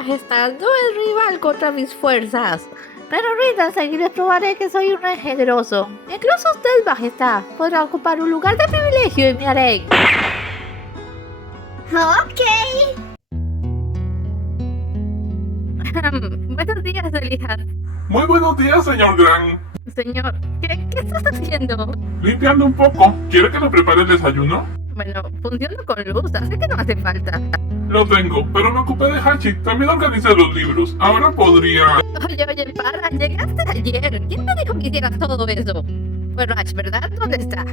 majestad no es rival contra mis fuerzas. Pero ahorita seguiré probaré que soy un rey generoso. Incluso usted, majestad, podrá ocupar un lugar de privilegio en mi harén. Ok. Buenos días, Elihan. Muy buenos días, señor Gran. Señor, ¿qué estás haciendo? Limpiando un poco. ¿Quiere que le prepare el desayuno? Bueno, funciona con luz, así que no hace falta. Lo tengo, pero me ocupé de Hachi. También organicé los libros. Ahora podría... Oye, para, llegaste ayer. ¿Quién te dijo que hicieras todo eso? Fue Rash, ¿verdad? ¿Dónde está?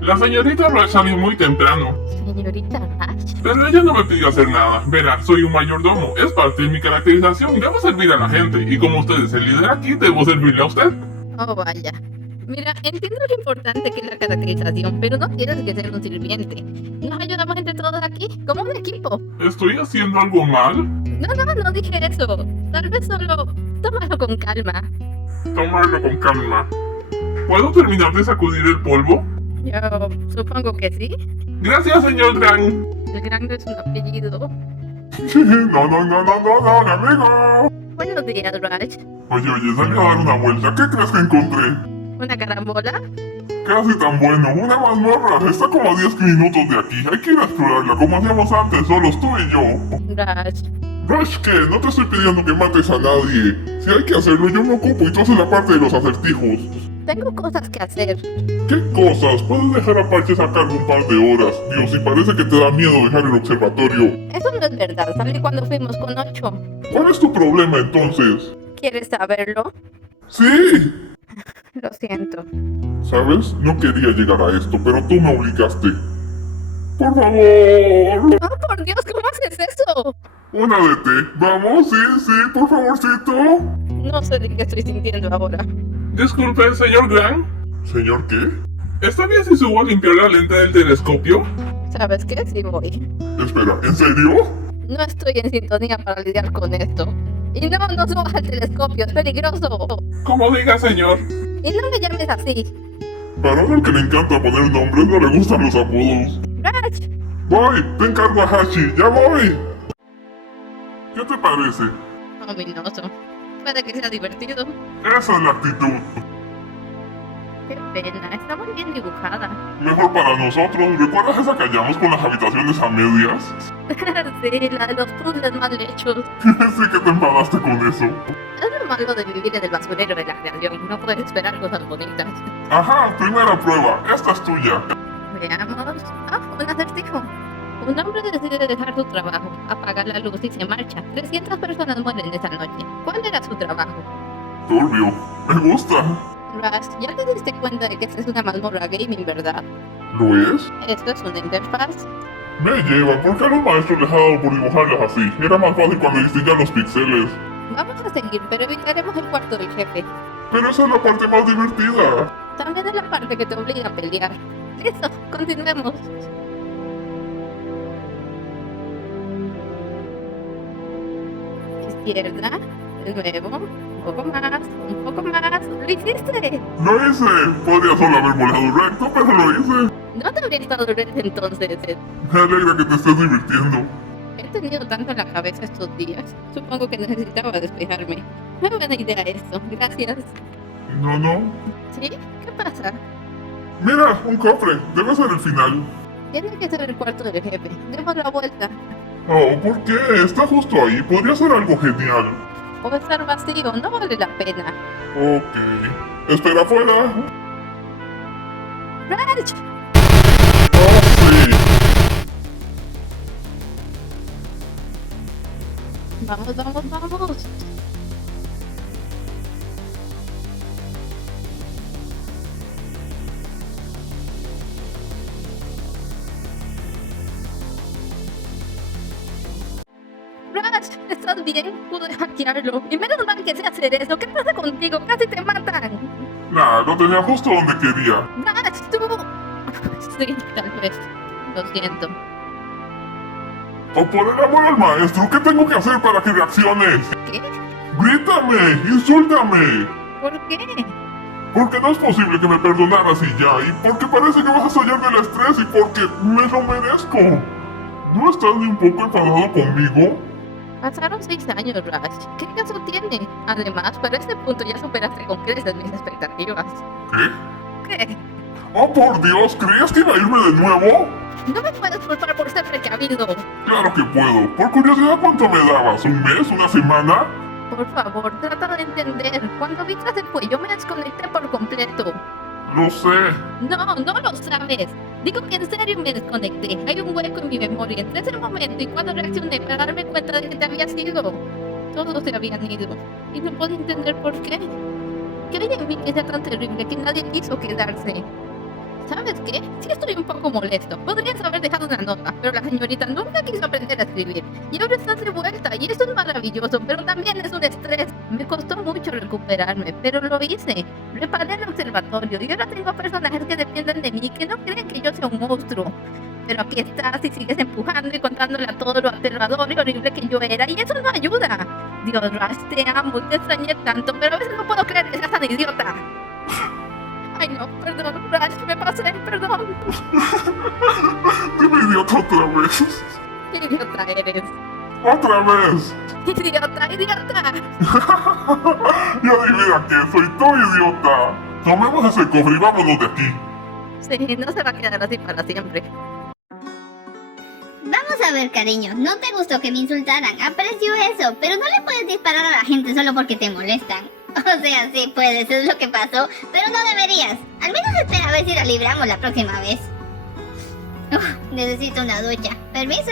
La señorita Rush salió muy temprano, Señorita Rash. pero ella no me pidió hacer nada. Verá, soy un mayordomo. Es parte de mi caracterización. Debo servir a la gente. Y como usted es el líder aquí, debo servirle a usted. Oh, vaya. Mira, entiendo lo importante que es la caracterización, pero no tienes que ser un sirviente. Nos ayudamos entre todos aquí, como un equipo. ¿Estoy haciendo algo mal? No dije eso. Tal vez solo tómalo con calma. Tomarlo con calma. ¿Puedo terminar de sacudir el polvo? Yo supongo que sí. Gracias, señor Gran. El gran no es un apellido. No, mi amigo. Buenos días, Raj. Oye, salí a dar una vuelta. ¿Qué crees que encontré? ¿Una carambola? Casi tan bueno. Una mazmorra. Está como a 10 minutos de aquí. Hay que ir a explorarla como hacíamos antes, solos tú y yo. Raj. Rush, ¿qué? No te estoy pidiendo que mates a nadie. Si hay que hacerlo, yo me ocupo y tú haces la parte de los acertijos. Tengo cosas que hacer. ¿Qué cosas? Puedes dejar a Parches a cargo un par de horas. Dios, y parece que te da miedo dejar el observatorio. Eso no es verdad. Salí cuando fuimos con 8. ¿Cuál es tu problema entonces? ¿Quieres saberlo? ¡Sí! Lo siento. ¿Sabes? No quería llegar a esto, pero tú me obligaste. ¡Por favor! ¡Oh, por Dios! ¿Cómo haces eso? Una de té. Vamos, sí, por favorcito. No sé de qué estoy sintiendo ahora. Disculpe, señor Gran. ¿Señor qué? ¿Está bien si subo a limpiar la lente del telescopio? ¿Sabes qué? Sí voy. Espera, ¿en serio? No estoy en sintonía para lidiar con esto. Y no subas al telescopio, es peligroso. Como diga, señor. Y no me llames así. Para el que le encanta poner nombres, no le gustan los apodos. Raj. Voy, te encargo a Hachi, ya voy. ¿Qué te parece? Ominoso. Puede que sea divertido. Esa es la actitud. Qué pena, está muy bien dibujada. Mejor para nosotros. ¿Recuerdas esa que hallamos con las habitaciones a medias? Sí, la de los puzzles mal hechos. Sí que te enfadaste con eso. Es lo malo de vivir en el basurero de la creación. No puedes esperar cosas bonitas. Ajá, primera prueba. Esta es tuya. Veamos. Un acertijo. Un hombre decide dejar su trabajo, apaga la luz y se marcha. 300 personas mueren esa noche. ¿Cuál era su trabajo? Turbio. Me gusta. Rush, ya te diste cuenta de que esta es una mazmorra gaming, ¿verdad? ¿Lo es? Esto es una interfaz. Me lleva. ¿Por qué a los maestros les ha dado por dibujarlas así? Era más fácil cuando distinguían los píxeles. Vamos a seguir, pero evitaremos el cuarto del jefe. Pero esa es la parte más divertida. También es la parte que te obliga a pelear. Listo, continuemos. Izquierda, de nuevo, un poco más, un poco más. ¡Lo hiciste! Lo hice. Podría solo haber volado recto, pero lo hice. No te habría estado recto entonces. Me alegra que te estés divirtiendo. He tenido tanto en la cabeza estos días. Supongo que necesitaba despejarme. Muy buena idea esto, gracias. No. ¿Sí? ¿Qué pasa? Mira, un cofre. Debe ser el final. Tiene que ser el cuarto del jefe. Demos la vuelta. Oh, ¿por qué? Está justo ahí. Podría ser algo genial. O estar vacío, no vale la pena. Ok. Espera afuera. ¡Raj! Oh, sí. Vamos. Raj, ¿estás bien? Pude hackearlo. Y menos mal que sé hacer eso. ¿Qué pasa contigo? Casi te matan. Nah, lo tenía justo donde quería. Raj, tú... Sí, tal vez. Lo siento. O por el amor al maestro, ¿qué tengo que hacer para que reacciones? ¿Qué? ¡Grítame! ¡Insúltame! ¿Por qué? Porque no es posible que me perdonaras y ya, y porque parece que vas a estallar del estrés y porque me lo merezco. ¿No estás ni un poco enfadado conmigo? Pasaron 6 años, Rush. ¿Qué caso tiene? Además, para este punto ya superaste con creces mis expectativas. ¿Qué? ¿Qué? ¡Oh, por Dios! ¿Creías que iba a irme de nuevo? No me puedes culpar por ser precavido. Claro que puedo. Por curiosidad, ¿cuánto me dabas? ¿Un mes? ¿Una semana? Por favor, trata de entender. Cuando vi tras el cuello me desconecté por completo. Lo sé. No, no lo sabes. Digo que en serio me desconecté. Hay un hueco en mi memoria entre ese momento y cuando reaccioné para darme cuenta de que te habías ido. Todos se habían ido. Y no puedo entender por qué. ¿Qué hay en mí que sea tan terrible que nadie quiso quedarse? ¿Sabes qué? Sí estoy un poco molesto. Podrías haber dejado una nota, pero la señorita nunca quiso aprender a escribir. Y ahora estás de vuelta, y eso es maravilloso, pero también es un estrés. Me costó mucho recuperarme, pero lo hice. Reparé el observatorio, y ahora tengo personajes que dependen de mí, que no creen que yo sea un monstruo. Pero aquí estás y sigues empujando y contándole a todo lo aterrador y horrible que yo era, y eso no ayuda. Dios, Rush, te amo y te extrañé tanto, pero a veces no puedo creer que seas tan idiota. Ay no, perdón, Rush, me pasé, perdón. Dime idiota otra vez. ¿Qué idiota eres? ¡Otra vez! Idiota, idiota. Y adivina qué, soy todo idiota. Tomemos ese cofre y vámonos de aquí. Sí, no se va a quedar así para siempre. Vamos a ver, cariño, no te gustó que me insultaran, aprecio eso, pero no le puedes disparar a la gente solo porque te molestan. O sea, sí puedes, es lo que pasó, pero no deberías. Al menos espera a ver si la libramos la próxima vez. Necesito una ducha. ¿Permiso?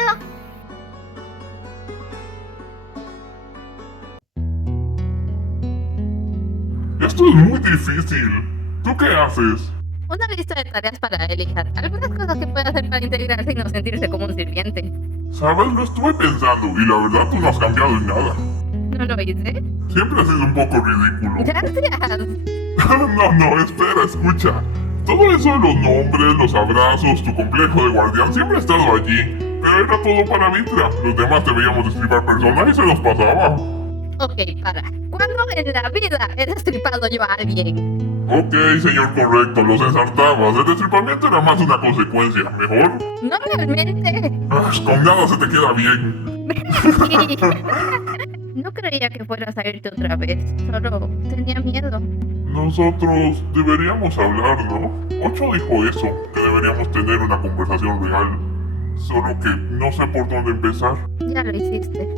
Esto es muy difícil. ¿Tú qué haces? Una lista de tareas para Elihar. Algunas cosas que puede hacer para integrarse y no sentirse como un sirviente. Sabes, lo estuve pensando y la verdad tú no has cambiado en nada. ¿No lo hice? Siempre has sido un poco ridículo. Gracias. No, espera, escucha. Todo eso de los nombres, los abrazos, tu complejo de guardián siempre ha estado allí. Pero era todo para Vitra. Los demás te veíamos destripar personas y se los pasaba. Ok, para. ¿Cuándo en la vida he destripado yo a alguien? Ok, señor correcto, los ensartabas. El destripamiento era más una consecuencia. ¿Mejor? No realmente. Con nada se te queda bien. No creía que fueras a irte otra vez. Solo tenía miedo. Nosotros deberíamos hablar, ¿no? Ocho dijo eso, que deberíamos tener una conversación real. Solo que no sé por dónde empezar. Ya lo hiciste.